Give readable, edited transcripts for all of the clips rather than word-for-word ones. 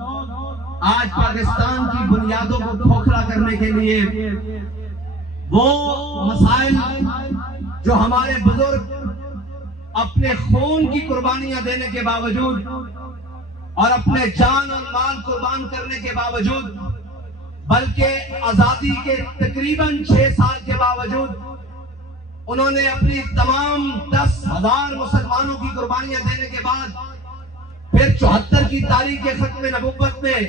آج پاکستان کی بنیادوں کو کھوکھلا کرنے کے لیے وہ مسائل جو ہمارے بزرگ اپنے خون کی قربانیاں دینے کے باوجود اور اپنے جان اور مال قربان کرنے کے باوجود، بلکہ آزادی کے تقریباً 6 سال کے باوجود انہوں نے اپنی تمام 10,000 مسلمانوں کی قربانیاں دینے کے بعد پھر 74 کی تاریخ کے ختم نبوت میں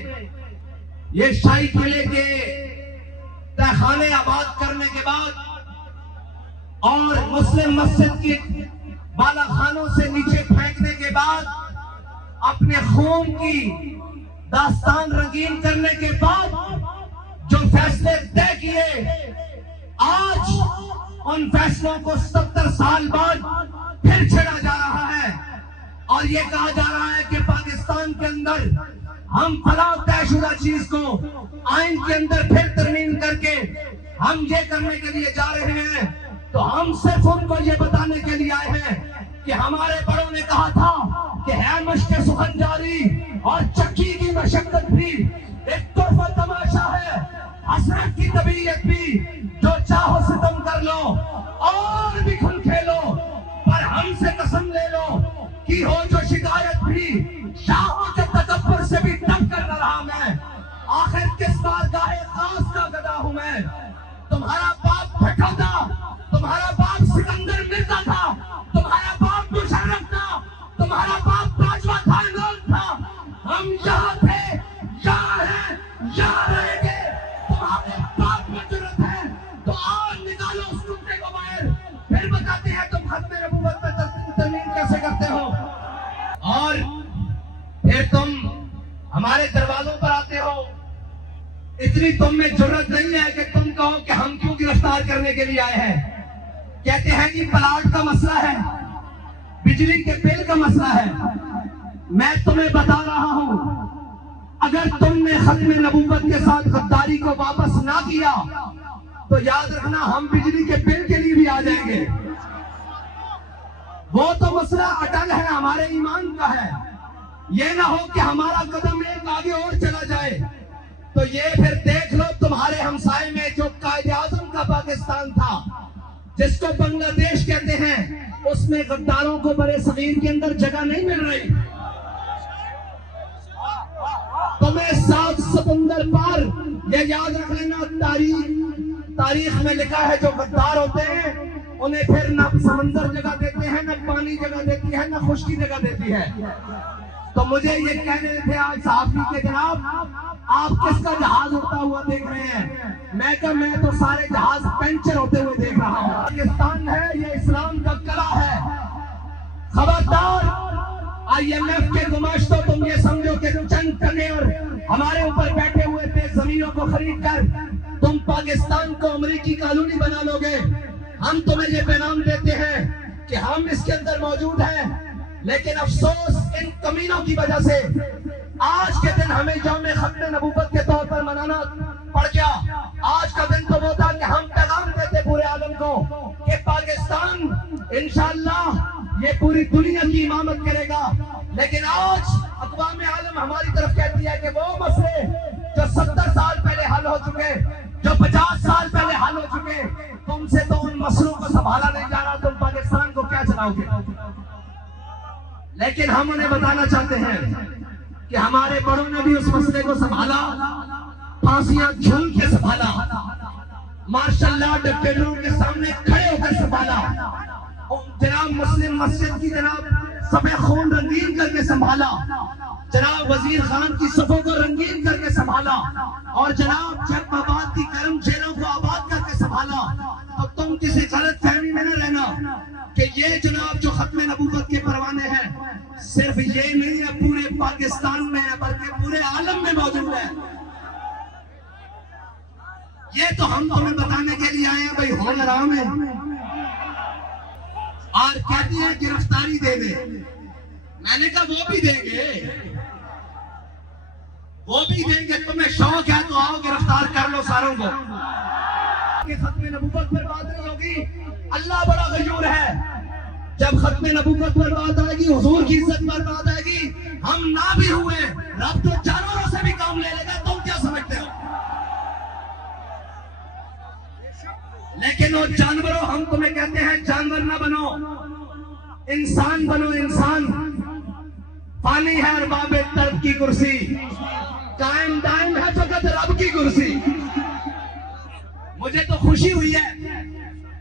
یہ شاہی قلعے کے تہخانے آباد کرنے کے بعد اور مسلم مسجد کی بالا خانوں سے نیچے پھینکنے کے بعد اپنے خون کی داستان رنگین کرنے کے بعد جو فیصلے طے کیے، آج ان فیصلوں کو 70 سال بعد پھر چھیڑا جا رہا ہے اور یہ کہا جا رہا ہے کہ پاکستان کے اندر ہم فلاں طے شدہ چیز کو آئین کے اندر پھر ترمیم کر کے ہم یہ کرنے کے لیے جا رہے ہیں۔ تو ہم صرف ان کو یہ بتانے کے لیے آئے ہیں کہ ہمارے بڑوں نے کہا تھا کہ ہے مشق سخن جاری اور چکی کی مشقت بھی ایک طرفہ تماشا ہے، حسرت کی طبیعت بھی جو چاہو ستم کر لو اور بھی کھل کھیلو، پر ہم سے قسم لے لو کی ہو جو شکایت بھی شاہوں کے تکبر سے بھی تب کر رہا میں، آخر کس بارگاہ خاص کا گدا ہوں میں۔ تمہارا باپ بھٹو تھا، تمہارا باپ سکندر مرزا تھا، تمہارا باپ مشرف تھا، تمہارا باپ باجوہ خاندان تھا، ہم یہاں تھے، یہاں ہیں، یہاں رہیں گے۔ تمہارے باپ میں جرت ہے تو آج نکالو اس کتے کو باہر، پھر بتاتے ہیں تم ختم نبوت میں ترمیم کیسے کرتے ہو، اور پھر تم ہمارے دروازوں پر آتے ہو۔ اتنی تم میں جرت نہیں ہے کہ تم کہو کہ ہم کیوں گرفتار کرنے کے لیے آئے ہیں۔ کہتے ہیں کہ پلاٹ کا مسئلہ ہے، بجلی کے بل کا مسئلہ ہے۔ میں تمہیں بتا رہا ہوں، اگر تم نے ختم نبوت کے ساتھ غداری کو واپس نہ کیا تو یاد رکھنا ہم بجلی کے بل کے لیے بھی آ جائیں گے۔ وہ تو مسئلہ اٹل ہے، ہمارے ایمان کا ہے۔ یہ نہ ہو کہ ہمارا قدم ایک آگے اور چلا جائے تو یہ پھر دیکھ لو تمہارے ہمسائے میں جو قائد اعظم کا پاکستان تھا، جس کو بنگلہ دیش کہتے ہیں، اس میں غداروں کو برے صغیر کے اندر جگہ نہیں مل رہی۔ تمہیں 7 سمندر پار یہ یاد رکھ لینا، تاریخ میں لکھا ہے جو غدار ہوتے ہیں انہیں پھر نہ سمندر جگہ دیتے ہیں، نہ پانی جگہ دیتی ہے، نہ خشکی جگہ دیتی ہے۔ تو مجھے یہ کہنے تھے آج صحافی کے جناب آپ کس کا جہاز اڑتا ہوا دیکھ رہے ہیں؟ میں کہا میں تو سارے جہاز پنچر ہوتے ہوئے دیکھ رہا ہوں۔ پاکستان ہے، یہ اسلام کا قلعہ ہے۔ خبردار IMF کے گماشتوں تم یہ سمجھو کہ چند ٹنے اور ہمارے اوپر بیٹھے ہوئے تھے زمینوں کو خرید کر تم پاکستان کو امریکی کالونی بنا لو گے۔ ہم تمہیں یہ پیغام دیتے ہیں کہ ہم اس کے اندر موجود ہیں، لیکن افسوس ان کمینوں کی وجہ سے آج کے دن ہمیں یوم ختم نبوت کے طور پر منانا پڑ گیا۔ آج کا دن تو وہ تھا کہ ہم پیغام دیتے پورے عالم کو کہ پاکستان انشاءاللہ یہ پوری دنیا کی امامت کرے گا، لیکن آج اقوام عالم ہماری طرف کہتی ہے کہ وہ مسئلے جو 70 سال پہلے حل ہو چکے، جو 50 سال پہلے حل ہو چکے، تم سے تو ان مسئلوں کو سنبھالا نہیں جا رہا، تم پاکستان کو کیا چلاؤ گے؟ لیکن ہم انہیں بتانا چاہتے ہیں کہ ہمارے بڑوں نے بھی اس مسئلے کو سنبھالا، پھانسیاں جھول کے سنبھالا، مارشل لا ڈکٹیٹروں کے سامنے کھڑے ہو کر سنبھالا، جناب مسلم مسجد کی جناب صفحے خون رنگین کر کے سنبھالا، جناب وزیر خان کی صفوں کو رنگین کر کے سنبھالا، اور جناب چک آباد کی کرم جیلوں کو آباد کر کے سنبھالا۔ تو تم کسی غلط فہمی میں نہ لینا کہ یہ جناب جو ختم نبوت کے پروانے ہیں صرف یہ نہیں ہے پورے پاکستان میں ہے بلکہ پورے عالم میں موجود ہے۔ یہ تو ہم تمہیں بتانے کے لیے آئے ہیں بھائی ہو حرام ہے، اور کہتے ہیں گرفتاری دے دے۔ میں نے کہا وہ بھی دیں گے، وہ بھی دیں گے، تمہیں شوق ہے تو آؤ گرفتار کر لو ساروں کو۔ کہ ختم نبوت پر بات نہیں ہوگی، اللہ بڑا غیور ہے۔ جب ختم نبوت پر بات آئے گی، حضور کی عزت پر بات آئے گی، ہم نہ بھی ہوئے، رب تو چاروں لیکن وہ جانوروں، ہم تمہیں کہتے ہیں جانور نہ بنو، انسان بنو، انسان۔ فانی ہے ارباب طرب کی کرسی، قائم دائم ہے فقط رب کی کرسی۔ مجھے تو خوشی ہوئی ہے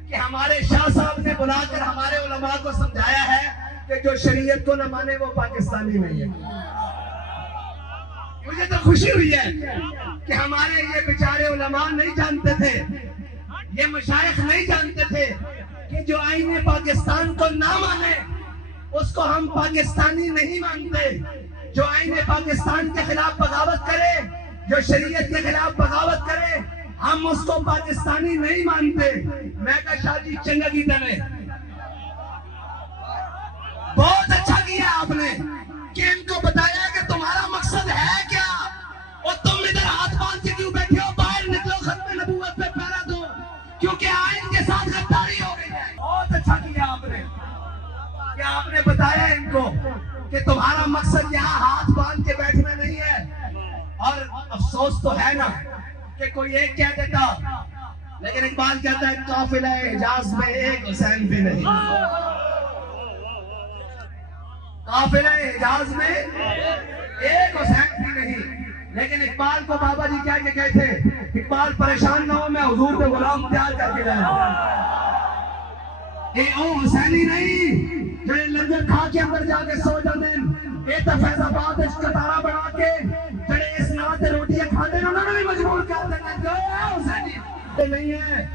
کہ ہمارے شاہ صاحب نے بلا کر ہمارے علماء کو سمجھایا ہے کہ جو شریعت کو نہ مانے وہ پاکستانی نہیں ہے۔ مجھے تو خوشی ہوئی ہے کہ ہمارے یہ بیچارے علماء نہیں جانتے تھے، یہ مشائخ نہیں جانتے تھے کہ جو آئین پاکستان کو نہ مانے اس کو ہم پاکستانی نہیں مانتے۔ جو آئین پاکستان کے خلاف بغاوت کرے، جو شریعت کے خلاف بغاوت کرے، ہم اس کو پاکستانی نہیں مانتے۔ میں کہا شاہ جی چنگا کی طرح بہت اچھا کیا آپ نے کہ ان کو بتایا کہ تمہارا مقصد ہے کیا، اور تم ادھر ہاتھ باندھ کے کیوں بیٹھے ہو؟ باہر نکلو، ختم نبوت پہ پہرا دو، کیونکہ آئین کے ساتھ غداری ہو گئی ہے۔ بہت اچھا کیا آپ نے کہ آپ نے بتایا ان کو کہ تمہارا مقصد یہاں ہاتھ باندھ کے بیٹھنا نہیں ہے۔ اور افسوس تو ہے نا کہ کوئی ایک کہہ دیتا، لیکن اقبال کہتا ہے قافلہ حجاز میں ایک حسین بھی نہیں، قافلہ حجاز میں ایک حسین بھی نہیں۔ لیکن اقبال کو بابا جی کیا کہ کہتے، اقبال پریشان نہ ہو، میں حضور پہ غلام تیار کر کے لایا اے او حسینی نہیں جو لنگر کھا کے اندر جا کے سو جاندے، اے تا فیض آباد اس کتارا بنا کے جڑے اس نات روٹیاں کھاندے انہوں نے بھی مجبور کر دینا جو اے حسینی نہیں ہے۔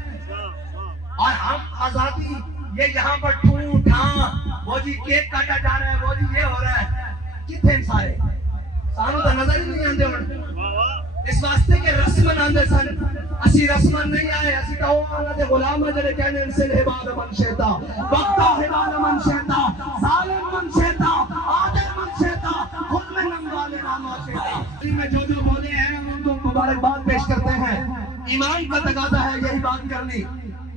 اور ہم آزادی یہ یہاں پر ٹھوں ٹھاں، وہ جی کیک کاٹا جا رہا ہے، وہ جی یہ ہو رہا ہے، کتنے سارے سانوں تو نظر ہی نہیں آندے ہوں۔ اس واسطے کہ رسمن آندے سن، اسی رسمن نہیں آئے، اسی تو آنا دے غلام جڑے کہنے ان سے حبال من شیطا، وقتا حبال من شیطا، ظالم من شیطا، عادل من شیطا، خود میں نموالے ناما شیطا۔ میں جو بولے ہیں ان کو مبارکباد پیش کرتے ہیں، ایمان کا تقاضا ہے یہی بات کرنی،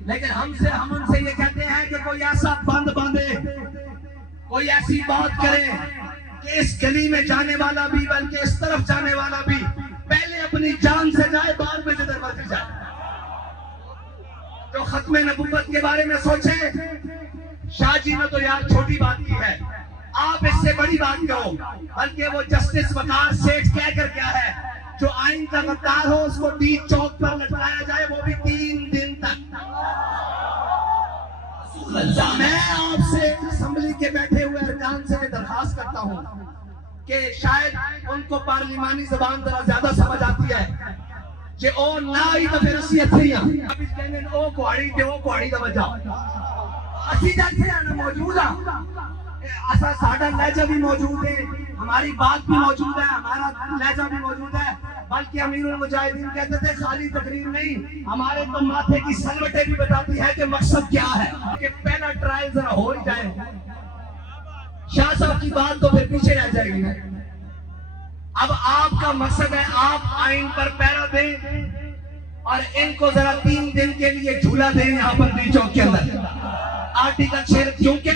لیکن ہم ان سے یہ کہتے ہیں کہ کوئی ایسا بند باندھے، کوئی ایسی بات کرے کہ اس گلی میں جانے والا بھی بلکہ اس طرف جانے والا بھی پہلے اپنی جان سے جائے، بعد میں جدھر مرضی جائے۔ جو ختم نبوت کے بارے میں سوچے، شاہ جی نے تو یار چھوٹی بات کی ہے، آپ اس سے بڑی بات کرو، بلکہ وہ جسٹس وقار سیٹھ کہہ کر کیا ہے، جو آئین کا غدار ہو اس کو بیچ چوک پر لٹکایا جائے، وہ بھی 3 دن تک۔ میں آپ سے اسمبلی کے بیٹھے ہوئے ارکان سے درخواست کرتا ہوں کہ شاید ان کو پارلیمانی زبان ذرا زیادہ سمجھ آتی ہے کہ او نہ ہی تو پھر اسی اتھیاں اب اس کہنے او کوہاڑی دا وجہ اسی جاتے ہیں موجود ہیں، ایسا ساڑھا لہجہ بھی موجود ہے، ہماری بات بھی موجود ہے، ہمارا لہجہ بھی موجود ہے، بلکہ امیر المجاہدین کہتے تھے خالی تقریر نہیں، ہمارے تو ماتھے کی سلوٹیں بھی بتاتی ہے کہ مقصد کیا ہے، کہ پہلا ٹرائل ذرا ہو ہی جائے۔ شاہ صاحب کی بات تو پھر پیچھے رہ جائے گی۔ اب آپ کا مقصد ہے آپ آئین پر پہرا دیں اور ان کو ذرا 3 دن کے لیے جھولا دیں یہاں پر ڈی چوک کے اندر آرٹیکل 6، کیونکہ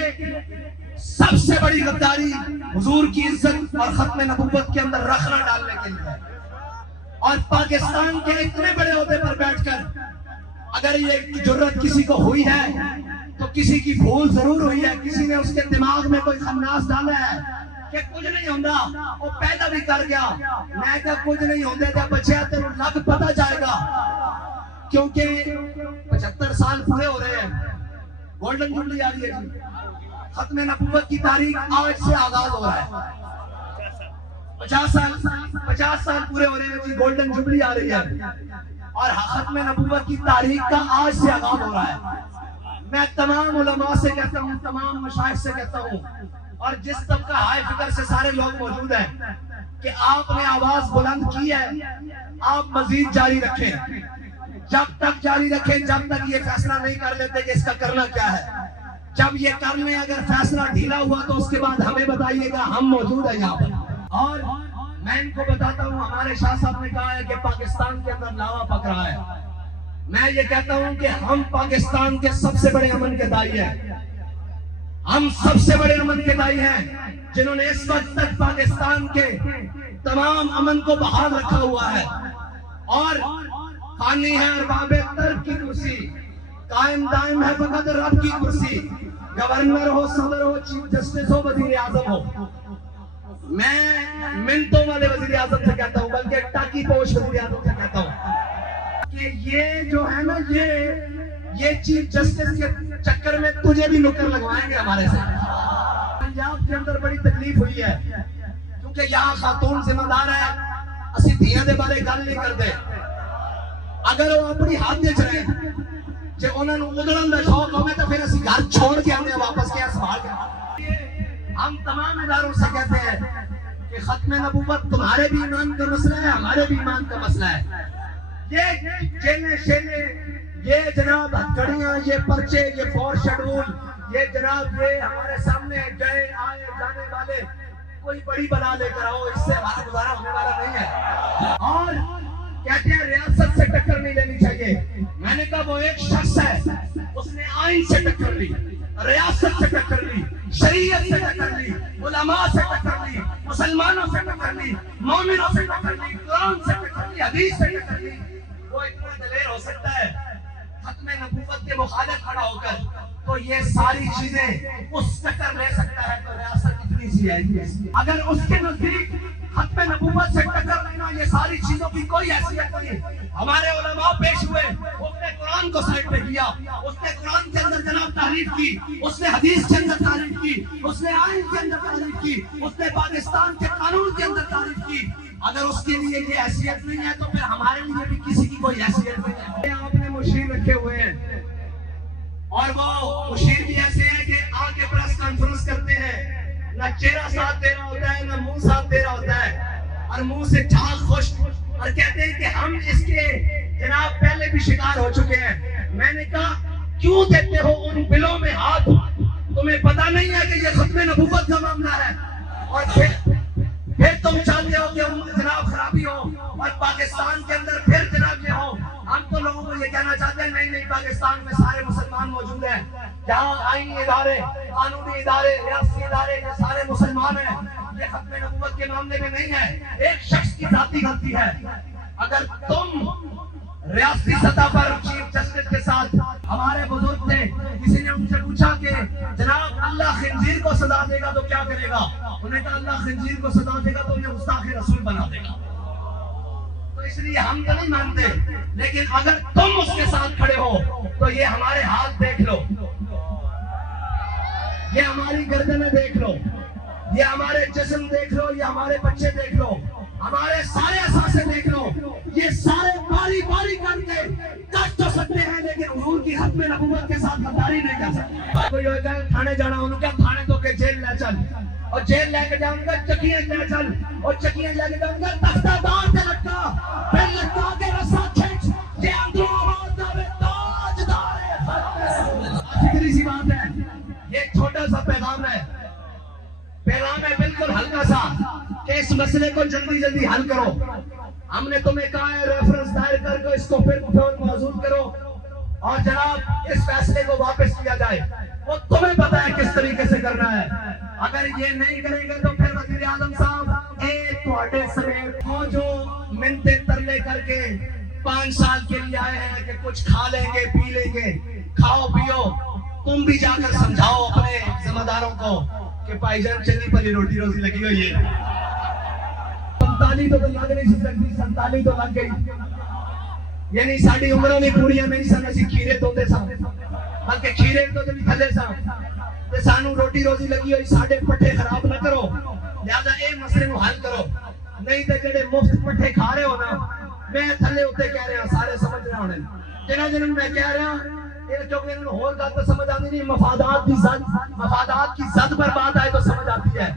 سب سے بڑی غداری حضور کی عزت اور ختم نبوت کے اندر رخنا ڈالنے کے لیے، اور پاکستان کے اتنے بڑے عہدے پر بیٹھ کر اگر یہ جرت کسی کو ہوئی ہے تو کسی کی بھول ضرور ہوئی ہے، کسی نے اس کے دماغ میں کوئی خناس ڈالا ہے کہ کچھ نہیں ہوندہ، وہ پیدا بھی کر گیا، میں کہ کچھ نہیں ہوندے تھے بچے آتے ہیں لگ پتہ جائے گا، کیونکہ 75 سال پورے ہو رہے ہیں، گولڈن جوبلی آ رہی ہے جی، ختم نبوت کی تاریخ آج سے آغاز ہو رہا ہے، 50 سال پورے ہو رہے ہیں جی، گولڈن جوبلی آ رہی ہے، اور ختم نبوت کی تاریخ کا آج سے آغاز ہو رہا ہے۔ میں تمام علماء سے کہتا ہوں، تمام مشائخ سے کہتا ہوں، اور جس طبقہ ہائے فکر سے سارے لوگ موجود ہیں کہ آپ نے آواز بلند کی ہے، آپ مزید جاری رکھیں، جب تک جاری رکھیں جب تک یہ فیصلہ نہیں کر لیتے کہ اس کا کرنا کیا ہے۔ جب یہ کر لیں اگر فیصلہ ڈھیلا ہوا تو اس کے بعد ہمیں بتائیے گا، ہم موجود ہیں یہاں پر۔ اور میں ان کو بتاتا ہوں، ہمارے شاہ صاحب نے کہا ہے کہ پاکستان کے اندر لاوا پک رہا ہے، میں یہ کہتا ہوں کہ ہم پاکستان کے سب سے بڑے امن کے دائی ہیں، ہم سب سے بڑے امن کے دائی ہیں جنہوں نے اس وقت تک پاکستان کے تمام امن کو بحال رکھا ہوا ہے، اور فانی ہے ارباب طرب کی کرسی، قائم دائم ہے فقط رب کی کرسی، گورنر ہو، صدر ہو، چیف جسٹس ہو، وزیر اعظم ہو. میں منٹوں والے وزیر اعظم سے کہتا ہوں، بلکہ ٹاکی پوش وزیر اعظم سے کہتا ہوں کہ یہ جو ہے نا، یہ چیف جسٹس کے چکر میں تجھے بھی نکر لگوائیں گے ہمارے سے. پنجاب کے اندر بڑی تکلیف ہوئی ہے کیونکہ یہاں خاتون ذمہ دار ہے، اسی دھیاں دے بارے گل نہیں کرتے. اگر وہ اپنی ہاتھ دے چلے جے انہوں نے ادڑن دا شوق ہوئے تو پھر اسی گھر چھوڑ کے ہم نے واپس کیا سنبھال کے. ہم تمام اداروں سے کہتے ہیں کہ ختم نبوت تمہارے بھی ایمان کا مسئلہ ہے، ہمارے بھی ایمان کا مسئلہ ہے. یہ چیلے شیلے، یہ جناب ہتھکڑیاں، یہ پرچے، یہ فور شیڈول، یہ جناب یہ ہمارے سامنے گئے آئے جانے والے کوئی بڑی بلا لے کر آؤ، اس سے ہمارا گزارا ہونے والا نہیں ہے. اور کہتے ہیں ریاست سے ٹکر نہیں لینی چاہیے. میں نے کہا وہ ایک شخص ہے، اس نے آئین سے ٹکر لی، ریاست سے ٹکر لی، شریعت سے ٹکر لی، علماء سے ٹکر لی، مسلمانوں سے ٹکر لی، مومنوں سے ٹکر لی، قرآن سے ٹکر لی، حدیث سے ٹکر لی. وہ اتنا دلیر ہو سکتا ہے ختم نبوت کے مخالف کھڑا ہو کر، تو یہ ساری چیزیں اس ٹکر لے سکتا ہے. تو ریاست کتنی سی ہے اگر اس کے نزدیک ختم نبوت سے ٹکر لینا یہ ساری چیزوں کی کوئی حیثیت نہیں. ہمارے علماء پیش ہوئے، اس نے قرآن کو سائڈ پہ کیا، اس نے قرآن کے اندر جناب تعریف کی، اس نے حدیث کے اندر تعریف کی، اس نے آئین کے اندر تعریف کی، اس نے پاکستان کے قانون کے اندر تعریف کی. اگر اس کے لیے یہ حیثیت نہیں ہے تو پھر ہمارے لیے بھی کسی کی کوئی حیثیت نہیں ہے. آپ نے مشیر رکھے ہوئے ہیں اور وہ مشیر بھی ایسے ہیں کہ آ کے پریس کانفرنس کرتے ہیں، نہ چہرہ ساتھ دے رہا ہوتا ہے، نہ منہ ساتھ دے رہا ہوتا ہے، اور منہ سے جھاگ خشک، اور کہتے ہیں کہ ہم اس کے جناب پہلے بھی شکار ہو چکے ہیں. میں نے کہا کیوں دیتے ہو ان بلوں میں ہاتھ؟ تمہیں پتہ نہیں ہے کہ یہ ختم نبوت کا معاملہ ہے، اور پھر تم چاہتے ہو کہ جناب خرابی ہو اور پاکستان کے اندر پھر جناب یہ ہو. ہم تو لوگوں کو یہ کہنا چاہتے ہیں نہیں، پاکستان میں سارے مسلمان موجود ہیں، جہاں آئینی ادارے، قانونی ادارے، ریاستی ادارے، یہ سارے مسلمان ہیں. یہ ختم نبوت کے معاملے میں نہیں ہے، ایک شخص کی ذاتی غلطی ہے. اگر تم ریاستی سطح پر چیف جسٹس کے ساتھ، ہمارے بزرگ تھے، کسی نے ان سے پوچھا کہ جناب اللہ خنزیر کو سزا دے گا تو کیا کرے گا؟ انہوں نے کہا اللہ خنزیر کو سزا دے گا تو انہیں گستاخ رسول بنا دے گا. تو اس لیے ہم تو نہیں مانتے، لیکن اگر تم اس کے ساتھ کھڑے ہو تو یہ ہمارے ہاتھ دیکھ لو، یہ ہماری گردنیں دیکھ لو، یہ ہمارے جسم دیکھ لو، یہ ہمارے بچے دیکھ لو، ہمارے سارے اثاثے دیکھ لو. یہ سارے باری باری کر کے کٹ تو سکتے ہیں لیکن حضور کی ختم نبوت کے ساتھ غداری نہیں کر سکتے. کوئی ہوگا تھانے جانا، انہوں نے کہا تھانے تو کہ جیل لے چل، اور جیل لے کے جاؤں گا چکیاں لے چل، اور چکیاں لے کے جاؤں گا تختہ دار سے لٹکا، پھر لٹکا کے رسا کھینچ، یہ اندروں آواز داوے تاجدار ہے. فکری سی بات ہے، یہ چھوٹا سا پیغام ہے، پیغام ہے بالکل ہلکا سا کہ اس مسئلے کو جلدی جلدی حل کرو. ہم نے تمہیں کہا ہے ریفرنس دائر کر کے اس کو پھر معذور کرو اور جناب اس فیصلے کو واپس کیا جائے. وہ تمہیں پتا ہے کس طریقے سے کرنا ہے. اگر یہ نہیں کریں گے تو پھر وزیر اعظم صاحب ایک تھوڑے سمیت وہ جو منتے ترلے کر کے 5 سال کے لیے آئے ہیں کہ کچھ کھا لیں گے پی لیں گے، کھاؤ پیو، تم بھی جا کر سمجھاؤ اپنے ذمہ داروں کو کہ بھائی جان چلی پلی روٹی روزی لگی ہوئی ہے. 45 تو لگ نہیں سکتی، 47 تو لگ گئی، یعنی ساری عمروں نہیں پوریا نہیں سن. اسی کھیرے دھوتے سن، بلکہ کھیرے تو بھی تھلے سن تے سانو روٹی روزی لگی ہوئی. ساڈے پٹھے خراب نہ کرو، لہذا اے مسئلے نو حل کرو. نہیں تے جڑے مفت پٹھے کھا رہے ہو نا، میں تھلے اوتے کہہ رہا سارے سمجھ رہے ہونے، جنہاں میں کہہ رہا یہ جو کہ انہوں ہور گل تو سمجھ آتی نہیں. مفادات کی زد پر بات آئے تو سمجھ آتی ہے.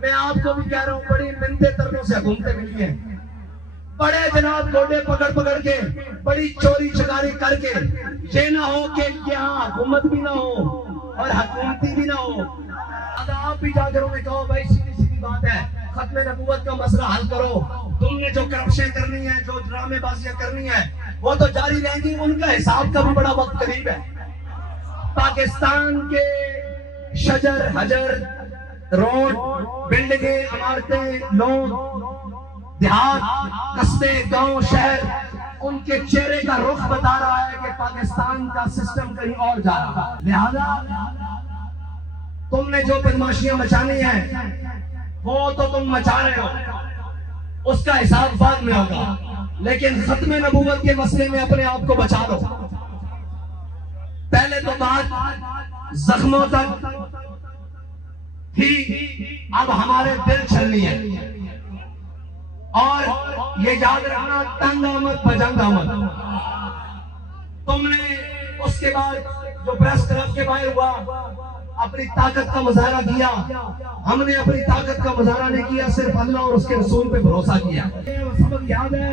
میں آپ کو بھی کہہ رہا ہوں بڑی منتے ترنوں سے حکومتیں ملی ہیں، بڑے جناب گوڈے پکڑ پکڑ کے بڑی چوری چکاری کر کے، یہ نہ ہو کہ یہاں حکومت بھی نہ ہو اور حکومتی بھی نہ ہو. اگر آپ بھی جا کر انہیں کہو بھائی سیدھی سیدھی بات ہے، ختم نبوت کا مسئلہ حل کرو. تم نے جو کرپشن کرنی ہے، جو ڈرامے بازیاں کرنی ہے، وہ تو جاری رہیں گی. ان کا حساب کا بھی بڑا وقت قریب ہے. پاکستان کے شجر حجر، روڈ، بلڈنگیں، عمارتیں، لوگ، دیہات، قصبے، گاؤں، شہر ان کے چہرے کا رخ بتا رہا ہے کہ پاکستان کا سسٹم کہیں اور جا رہا ہے. لہذا تم نے جو بدماشیاں مچانی ہیں وہ تو تم مچا رہے ہو, اس کا حساب بعد میں ہوگا, لیکن ختم نبوت کے مسئلے میں اپنے آپ کو بچا لو. پہلے تو بات زخموں تک تھی, اب ہمارے دل چھلنی ہے. اور یہ یاد رکھنا, تنگ آمد بجنگ آمد. تم نے اس کے بعد جو پریس کلب کے باہر ہوا اپنی طاقت کا مظاہرہ کیا, ہم نے اپنی طاقت کا مظاہرہ نہیں کیا, صرف اللہ اور اس کے رسول پہ بھروسہ کیا. سبق یاد ہے,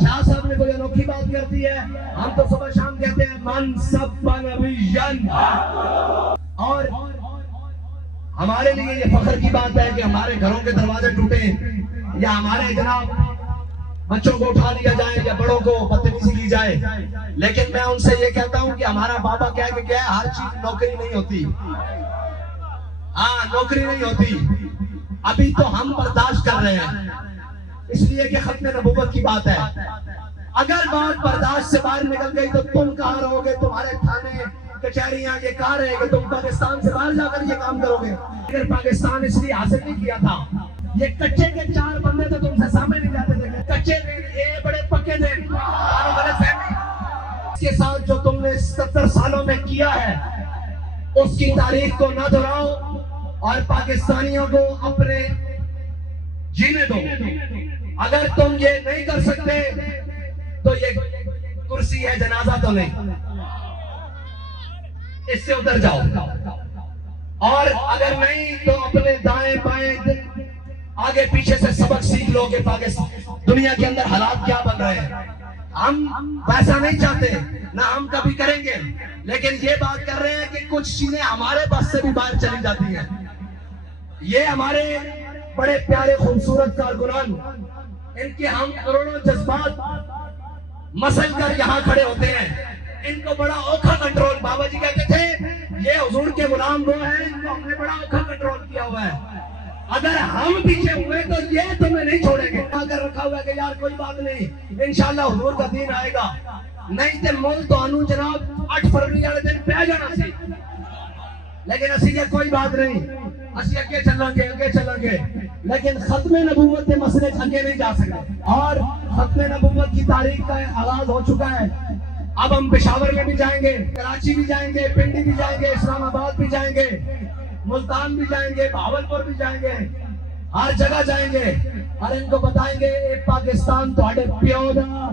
شاہ صاحب نے کوئی انوکھی بات کرتی ہے, ہم تو صبح شام کہتے ہیں من سب نبیًا. اور ہمارے لیے یہ فخر کی بات ہے کہ ہمارے گھروں کے دروازے ٹوٹے یا ہمارے جناب بچوں کو اٹھا لیا جائے یا بڑوں کو بدتمیزی کی جائے, لیکن میں ان سے یہ کہتا ہوں کہ ہمارا بابا کہہ کے گیا, ہر چیز نوکری نہیں ہوتی. ہاں, نوکری نہیں ہوتی. ابھی تو ہم برداشت کر رہے ہیں, اس لیے کہ ختم نبوت کی بات ہے. اگر بات برداشت سے باہر نکل گئی تو تم کہاں رہو گے, تمہارے تھانے کچہریاں یہ کہاں رہے گا, تم پاکستان سے باہر جا کر یہ کام کرو گے. اگر پاکستان اس لیے حاصل نہیں کیا تھا, یہ کچے کے 4 بندے تو تم سے سامنے نہیں جاتے تھے, کچے تھے, یہ بڑے پکے تھے. اس کے ساتھ جو تم نے 70 سالوں میں کیا ہے اس کی تاریخ کو نہ دہراؤ اور پاکستانیوں کو اپنے جینے دو. اگر تم یہ نہیں کر سکتے تو یہ کرسی ہے, جنازہ تو نہیں, اس سے اتر جاؤ. اور اگر نہیں تو اپنے دائیں بائیں آگے پیچھے سے سبق سیکھ لو کہ پاکستان دنیا کے اندر حالات کیا بن رہے ہیں. ہم ویسا نہیں چاہتے, نہ ہم کبھی کریں گے, لیکن یہ بات کر رہے ہیں کہ کچھ چیزیں ہمارے بس سے بھی باہر چلی جاتی ہیں. یہ ہمارے بڑے پیارے خوبصورت کارکنان, ان کے ہم کروڑوں جذبات مسل کر یہاں کھڑے ہوتے ہیں, ان کو بڑا اوکھا کنٹرول. بابا جی کہتے تھے یہ حضور کے غلام وہ ہیں, ان کو ہم نے بڑا اوکھا کنٹرول کیا ہوا ہے. اگر ہم پیچھے ہوئے تو یہ تمہیں نہیں چھوڑیں گے. اگر رکھا ہوا ہے کہ یار کوئی بات نہیں, انشاءاللہ حضور کا دین آئے گا, نہیں تے مول تو آنو جناب 8 فروری والے دن پہ جانا سی, لیکن اسی یہ کوئی بات نہیں, اسی اگے چلیں گے, لیکن ختم نبوت کے مسئلے اگے نہیں جا سکتے. اور ختم نبوت کی تاریخ کا آغاز ہو چکا ہے. اب ہم پشاور میں بھی جائیں گے, کراچی بھی جائیں گے, پنڈی بھی جائیں گے, اسلام آباد بھی جائیں گے, ملتان بھی جائیں گے, بہاولپور بھی جائیں گے, ہر جگہ جائیں گے اور ان کو بتائیں گے پاکستان تہاڈے پیو دا